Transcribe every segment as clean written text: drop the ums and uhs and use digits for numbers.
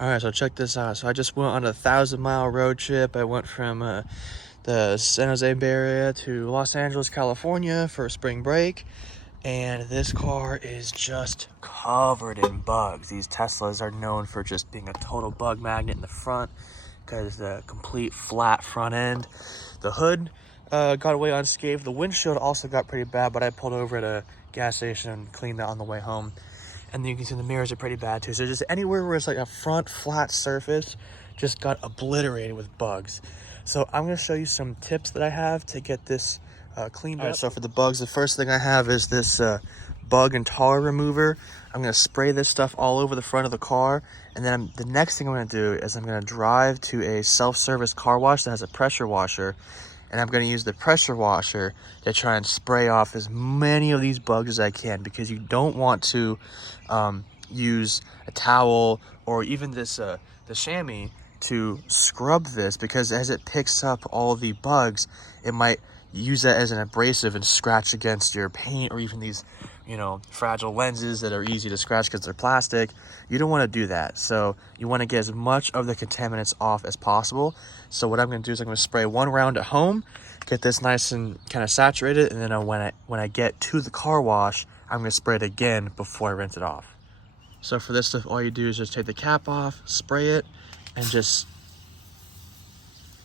All right, so check this out. So I just went on a 1,000-mile road trip. I went from the San Jose Bay Area to Los Angeles, California for spring break. And this car is just covered in bugs. These Teslas are known for just being a total bug magnet in the front because the complete flat front end. The hood got away unscathed. The windshield also got pretty bad, but I pulled over at a gas station and cleaned that on the way home. And then you can see the mirrors are pretty bad too. So just anywhere where it's like a front flat surface just got obliterated with bugs. So I'm gonna show you some tips that I have to get this cleaned up. So for the bugs, the first thing I have is this bug and tar remover. I'm gonna spray this stuff all over the front of the car. And then the next thing I'm gonna do is I'm gonna drive to a self-service car wash that has a pressure washer. And I'm going to use the pressure washer to try and spray off as many of these bugs as I can, because you don't want to use a towel or even this the chamois to scrub this, because as it picks up all the bugs, it might use that as an abrasive and scratch against your paint or even these, you know, fragile lenses that are easy to scratch because they're plastic. You don't want to do that. So you want to get as much of the contaminants off as possible. So what I'm going to do is I'm going to spray one round at home, get this nice and kind of saturated, and then when I get to the car wash, I'm going to spray it again before I rinse it off. So for this stuff, all you do is just take the cap off, spray it, and just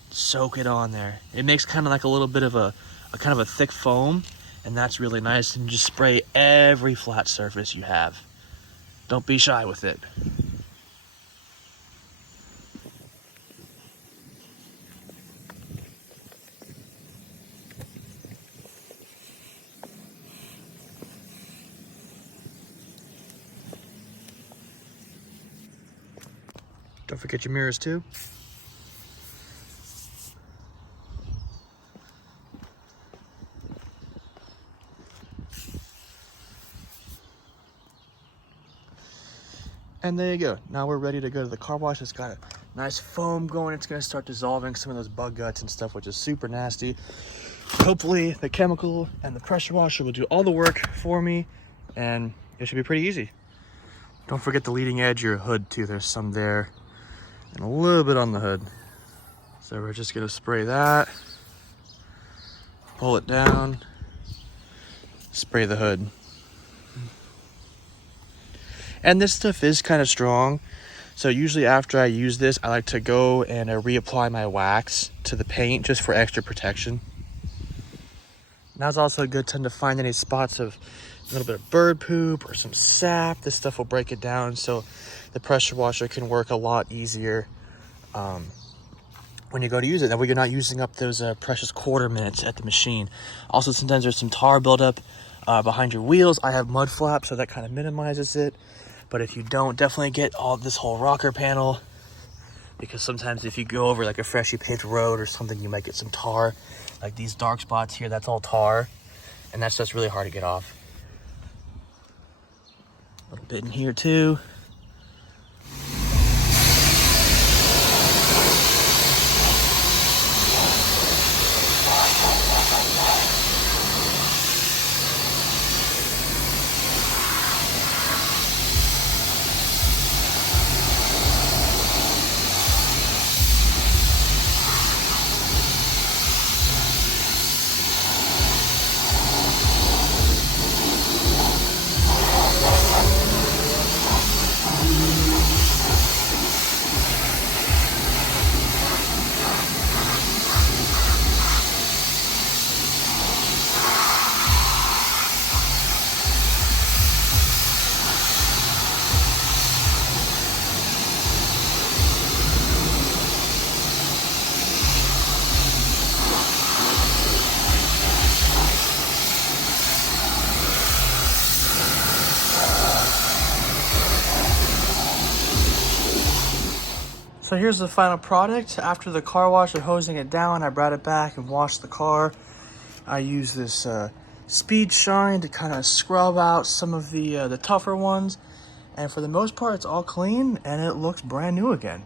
soak it on there. It makes kind of like a little bit of a kind of a thick foam, and that's really nice. And just spray every flat surface you have. Don't be shy with it. Don't forget your mirrors too. And there you go. Now we're ready to go to the car wash. It's got a nice foam going. It's going to start dissolving some of those bug guts and stuff, which is super nasty. Hopefully the chemical and the pressure washer will do all the work for me, and it should be pretty easy. Don't forget the leading edge of your hood too. There's some there and a little bit on the hood. So we're just going to spray that, pull it down, spray the hood. And this stuff is kind of strong, so usually after I use this, I like to go and reapply my wax to the paint just for extra protection. Now's also a good time to find any spots of a little bit of bird poop or some sap. This stuff will break it down, so the pressure washer can work a lot easier when you go to use it. That way you're not using up those precious quarter minutes at the machine. Also, sometimes there's some tar buildup behind your wheels. I have mud flaps, so that kind of minimizes it. But if you don't, definitely get all this whole rocker panel, because sometimes if you go over like a freshly paved road or something, you might get some tar. Like these dark spots here, that's all tar, and that's just really hard to get off. A little bit in here too. So here's the final product. After the car wash and hosing it down, I brought it back and washed the car. I used this speed shine to kind of scrub out some of the tougher ones. And for the most part, it's all clean and it looks brand new again.